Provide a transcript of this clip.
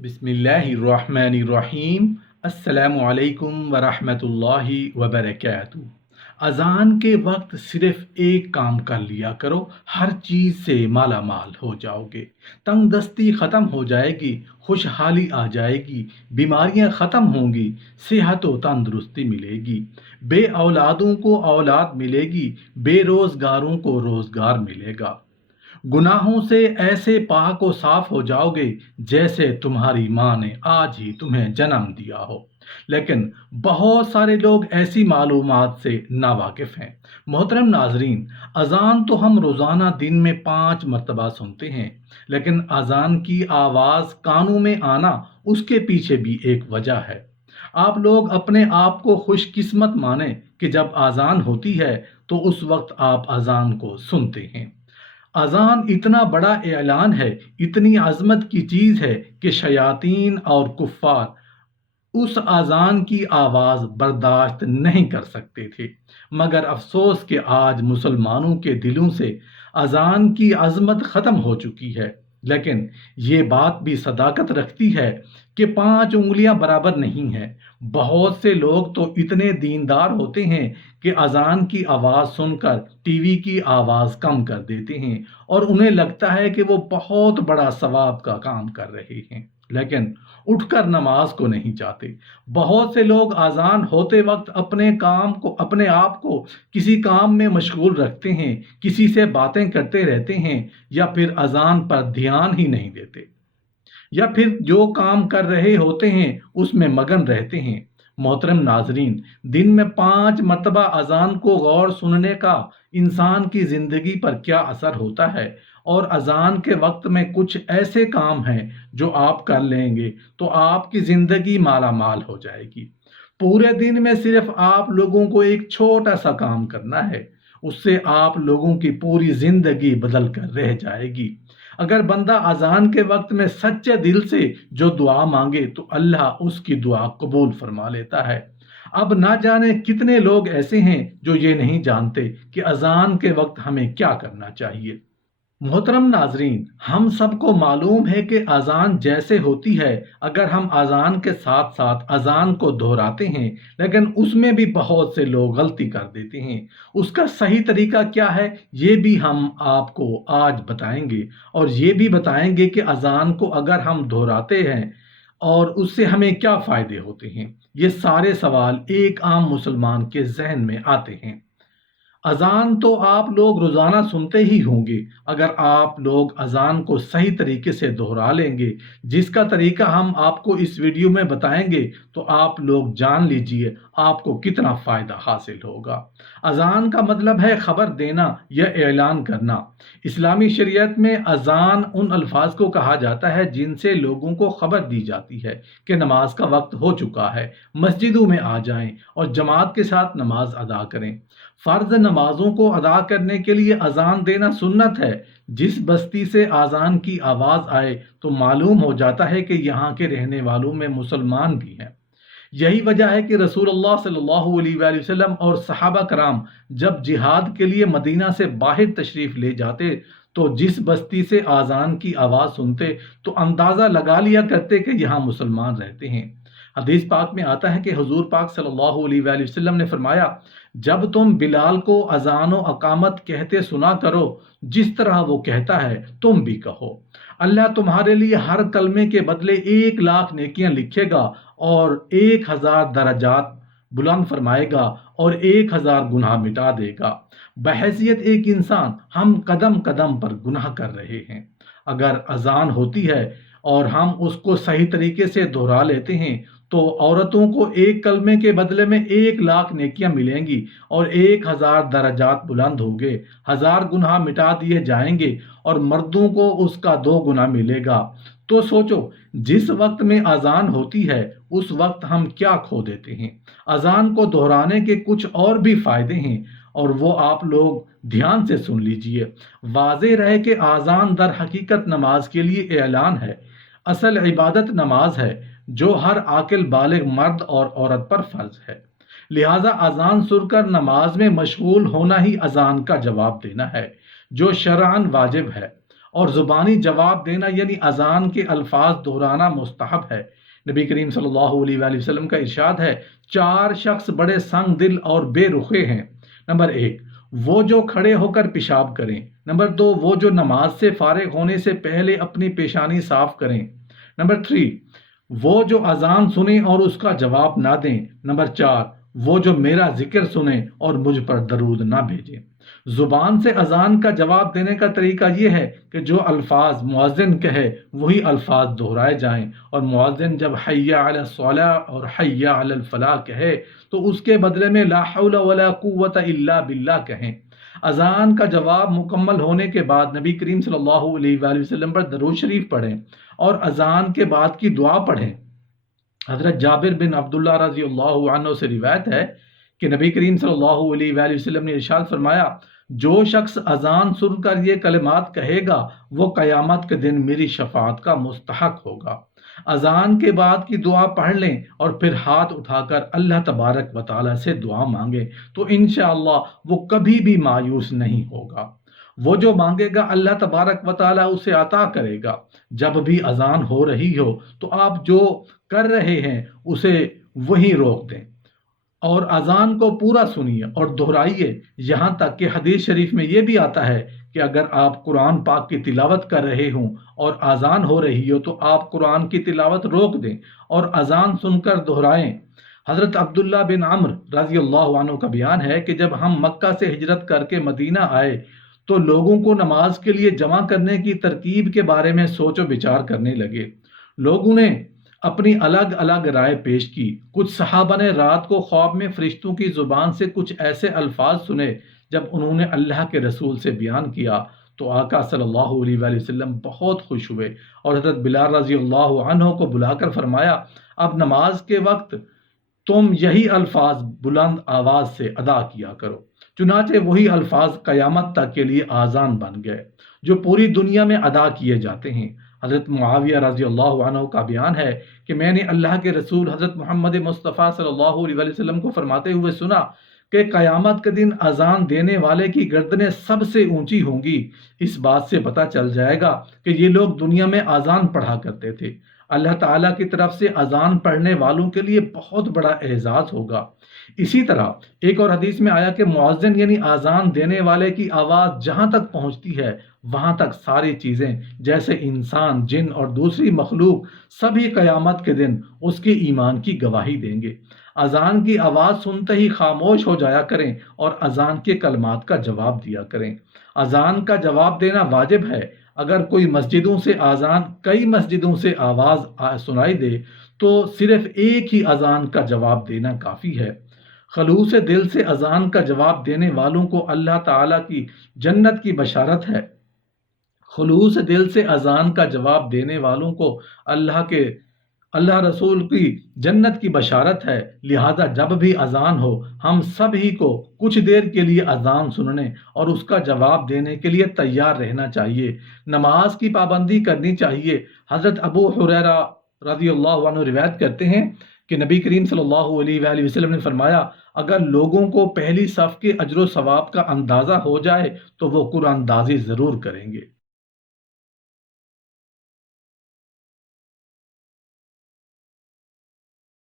बिस्मिल्लाहिर्रहमानिर्रहीम। अस्सलामु अलैकुम वरहमतुल्लाहि वबरकातुहू। अज़ान के वक्त सिर्फ एक काम कर लिया करो, हर चीज़ से माला माल हो जाओगे। तंगदस्ती ख़त्म हो जाएगी, खुशहाली आ जाएगी, बीमारियां ख़त्म होंगी, सेहत व तंदुरुस्ती मिलेगी, बे औलादों को औलाद मिलेगी, बेरोज़गारों को रोज़गार मिलेगा। गुनाहों से ऐसे पाक व साफ हो जाओगे जैसे तुम्हारी माँ ने आज ही तुम्हें जन्म दिया हो। लेकिन बहुत सारे लोग ऐसी मालूमात से नावाकिफ हैं। मोहतरम नाजरीन, अजान तो हम रोज़ाना दिन में 5 मरतबा सुनते हैं, लेकिन अजान की आवाज़ कानों में आना, उसके पीछे भी एक वजह है। आप लोग अपने आप को खुशकिस्मत माने कि जब अजान होती है तो उस वक्त आप अजान को सुनते हैं। अजान इतना बड़ा ऐलान है, इतनी अजमत की चीज़ है कि शयातीन और कुफ़ार उस अजान की आवाज़ बर्दाश्त नहीं कर सकते थे। मगर अफसोस कि आज मुसलमानों के दिलों से अजान की अजमत ख़त्म हो चुकी है। लेकिन ये बात भी सदाकत रखती है कि 5 उंगलियां बराबर नहीं हैं। बहुत से लोग तो इतने दीनदार होते हैं कि अजान की आवाज़ सुनकर टीवी की आवाज़ कम कर देते हैं और उन्हें लगता है कि वो बहुत बड़ा सवाब का काम कर रहे हैं, लेकिन उठकर नमाज को नहीं चाहते। बहुत से लोग अजान होते वक्त अपने आप को किसी काम में मशगूल रखते हैं, किसी से बातें करते रहते हैं, या फिर अजान पर ध्यान ही नहीं देते, या फिर जो काम कर रहे होते हैं उसमें मगन रहते हैं। मोहतरम नाजरीन, दिन में 5 मरतबा अजान को गौर सुनने का इंसान की ज़िंदगी पर क्या असर होता है, और अजान के वक्त में कुछ ऐसे काम हैं जो आप कर लेंगे तो आपकी ज़िंदगी माला माल हो जाएगी। पूरे दिन में सिर्फ आप लोगों को एक छोटा सा काम करना है, उससे आप लोगों की पूरी ज़िंदगी बदल कर रह जाएगी। अगर बंदा अजान के वक्त में सच्चे दिल से जो दुआ मांगे तो अल्लाह उसकी दुआ कबूल फरमा लेता है। अब ना जाने कितने लोग ऐसे हैं जो ये नहीं जानते कि अजान के वक्त हमें क्या करना चाहिए। मोहतरम नाजरीन, हम सबको मालूम है कि अजान जैसे होती है, अगर हम अजान के साथ साथ अजान को दोहराते हैं, लेकिन उसमें भी बहुत से लोग गलती कर देते हैं। उसका सही तरीका क्या है ये भी हम आपको आज बताएंगे, और ये भी बताएंगे कि अजान को अगर हम दोहराते हैं और उससे हमें क्या फ़ायदे होते हैं। ये सारे सवाल एक आम मुसलमान के जहन में आते हैं। अजान तो आप लोग रोज़ाना सुनते ही होंगे। अगर आप लोग अजान को सही तरीके से दोहरा लेंगे, जिसका तरीका हम आपको इस वीडियो में बताएंगे, तो आप लोग जान लीजिए आपको कितना फ़ायदा हासिल होगा। अजान का मतलब है खबर देना या ऐलान करना। इस्लामी शरीयत में अजान उन अल्फाज को कहा जाता है जिनसे लोगों को खबर दी जाती है कि नमाज का वक्त हो चुका है, मस्जिदों में आ जाएं और जमात के साथ नमाज अदा करें। फ़र्ज नमाजों को अदा करने के लिए अजान देना सुन्नत है। जिस बस्ती से अजान की आवाज़ आए तो मालूम हो जाता है कि यहाँ के रहने वालों में मुसलमान भी हैं। यही वजह है कि रसूलुल्लाह सल्लल्लाहु अलैहि वसल्लम और सहाबा कराम जब जिहाद के लिए मदीना से बाहर तशरीफ़ ले जाते तो जिस बस्ती से आज़ान की आवाज़ सुनते तो अंदाज़ा लगा लिया करते कि यहाँ मुसलमान रहते हैं। हदीस पाक में आता है कि हुजूर पाक सल्लल्लाहु अलैहि वसल्लम ने फरमाया, जब तुम बिलाल को अजान व अकामत कहते सुना करो, जिस तरह वो कहता है तुम भी कहो। अल्लाह तुम्हारे लिए हर कलमे के बदले 1 लाख नेकियां लिखेगा और 1000 दराजात बुलंद फरमाएगा और 1000 गुनाह मिटा देगा। बहैसियत एक इंसान हम कदम कदम पर गुनाह कर रहे हैं। अगर अजान होती है और हम उसको सही तरीके से दोहरा लेते हैं तो औरतों को 1 कलमे के बदले में 1 लाख नेकियां मिलेंगी और 1000 दराजात बुलंद होंगे, 1000 गुनाह मिटा दिए जाएंगे और मर्दों को उसका 2 गुना मिलेगा। तो सोचो, जिस वक्त में अजान होती है उस वक्त हम क्या खो देते हैं। अजान को दोहराने के कुछ और भी फायदे हैं और वो आप लोग ध्यान से सुन लीजिए। वाज़ेह रहे कि अजान दर हकीकत नमाज के लिए ऐलान है, असल इबादत नमाज है जो हर आकिल बालिग मर्द और औरत पर फर्ज है। लिहाजा अजान सुनकर नमाज में मशगूल होना ही अजान का जवाब देना है जो शरअन वाजिब है। اور زبانی جواب دینا یعنی اذان کے الفاظ دہرانا مستحب ہے۔ نبی کریم صلی اللہ علیہ وآلہ وسلم کا ارشاد ہے، 4 شخص بڑے سنگ دل اور بے رخے ہیں۔ نمبر 1، وہ جو کھڑے ہو کر پیشاب کریں۔ نمبر 2، وہ جو نماز سے فارغ ہونے سے پہلے اپنی پیشانی صاف کریں۔ نمبر 3، وہ جو اذان سنیں اور اس کا جواب نہ دیں۔ نمبر 4، وہ جو میرا ذکر سنیں اور مجھ پر درود نہ بھیجیں۔ زبان سے اذان کا جواب دینے کا طریقہ یہ ہے کہ جو الفاظ مؤذن کہے وہی الفاظ دہرائے جائیں، اور مؤذن جب حی علی الصلاۃ اور حی علی الفلاح کہے تو اس کے بدلے میں لا حول ولا قوت الا باللہ کہیں۔ اذان کا جواب مکمل ہونے کے بعد نبی کریم صلی اللہ علیہ وآلہ وسلم پر درود شریف پڑھیں اور اذان کے بعد کی دعا پڑھیں۔ حضرت جابر بن عبداللہ رضی اللہ عنہ سے روایت ہے کہ نبی کریم صلی اللہ علیہ وآلہ وسلم نے ارشاد فرمایا، جو شخص اذان سن کر یہ کلمات کہے گا وہ قیامت کے دن میری شفاعت کا مستحق ہوگا۔ اذان کے بعد کی دعا پڑھ لیں اور پھر ہاتھ اٹھا کر اللہ تبارک و تعالیٰ سے دعا مانگیں تو انشاءاللہ وہ کبھی بھی مایوس نہیں ہوگا۔ وہ جو مانگے گا اللہ تبارک و تعالیٰ اسے عطا کرے گا۔ جب بھی اذان ہو رہی ہو تو آپ جو کر رہے ہیں اسے وہیں روک دیں اور اذان کو پورا سنیے اور دہرائیے، یہاں تک کہ حدیث شریف میں یہ بھی آتا ہے کہ اگر آپ قرآن پاک کی تلاوت کر رہے ہوں اور اذان ہو رہی ہو تو آپ قرآن کی تلاوت روک دیں اور اذان سن کر دہرائیں۔ حضرت عبداللہ بن عمرو رضی اللہ عنہ کا بیان ہے کہ جب ہم مکہ سے ہجرت کر کے مدینہ آئے تو لوگوں کو نماز کے لیے جمع کرنے کی ترتیب کے بارے میں سوچ و بچار کرنے لگے۔ لوگوں نے اپنی الگ الگ رائے پیش کی۔ کچھ صحابہ نے رات کو خواب میں فرشتوں کی زبان سے کچھ ایسے الفاظ سنے، جب انہوں نے اللہ کے رسول سے بیان کیا تو آقا صلی اللہ علیہ وآلہ وسلم بہت خوش ہوئے اور حضرت بلال رضی اللہ عنہ کو بلا کر فرمایا، اب نماز کے وقت تم یہی الفاظ بلند آواز سے ادا کیا کرو۔ چنانچہ وہی الفاظ قیامت تک کے لیے آذان بن گئے جو پوری دنیا میں ادا کیے جاتے ہیں۔ حضرت معاویہ رضی اللہ عنہ کا بیان ہے کہ میں نے اللہ کے رسول حضرت محمد مصطفیٰ صلی اللہ علیہ وآلہ وسلم کو فرماتے ہوئے سنا کہ قیامت کے دن اذان دینے والے کی گردنیں سب سے اونچی ہوں گی۔ اس بات سے پتہ چل جائے گا کہ یہ لوگ دنیا میں اذان پڑھا کرتے تھے۔ اللہ تعالیٰ کی طرف سے اذان پڑھنے والوں کے لیے بہت بڑا اعزاز ہوگا۔ اسی طرح ایک اور حدیث میں آیا کہ مؤذن یعنی اذان دینے والے کی آواز جہاں تک پہنچتی ہے وہاں تک ساری چیزیں جیسے انسان، جن اور دوسری مخلوق سبھی قیامت کے دن اس کے ایمان کی گواہی دیں گے۔ اذان کی آواز سنتے ہی خاموش ہو جایا کریں اور اذان کے کلمات کا جواب دیا کریں۔ اذان کا جواب دینا واجب ہے۔ اگر کوئی مسجدوں سے اذان کئی مسجدوں سے آواز سنائی دے تو صرف ایک ہی اذان کا جواب دینا کافی ہے۔ خلوص دل سے اذان کا جواب دینے والوں کو اللہ تعالیٰ کی جنت کی بشارت ہے۔ خلوص دل سے اذان کا جواب دینے والوں کو اللہ رسول کی جنت کی بشارت ہے۔ لہذا جب بھی اذان ہو ہم سب ہی کو کچھ دیر کے لیے اذان سننے اور اس کا جواب دینے کے لیے تیار رہنا چاہیے۔ نماز کی پابندی کرنی چاہیے۔ حضرت ابو ہریرہ رضی اللہ عنہ روایت کرتے ہیں کہ نبی کریم صلی اللہ علیہ وآلہ وسلم نے فرمایا، اگر لوگوں کو پہلی صف کے اجر و ثواب کا اندازہ ہو جائے تو وہ قرآن اندازی ضرور کریں گے۔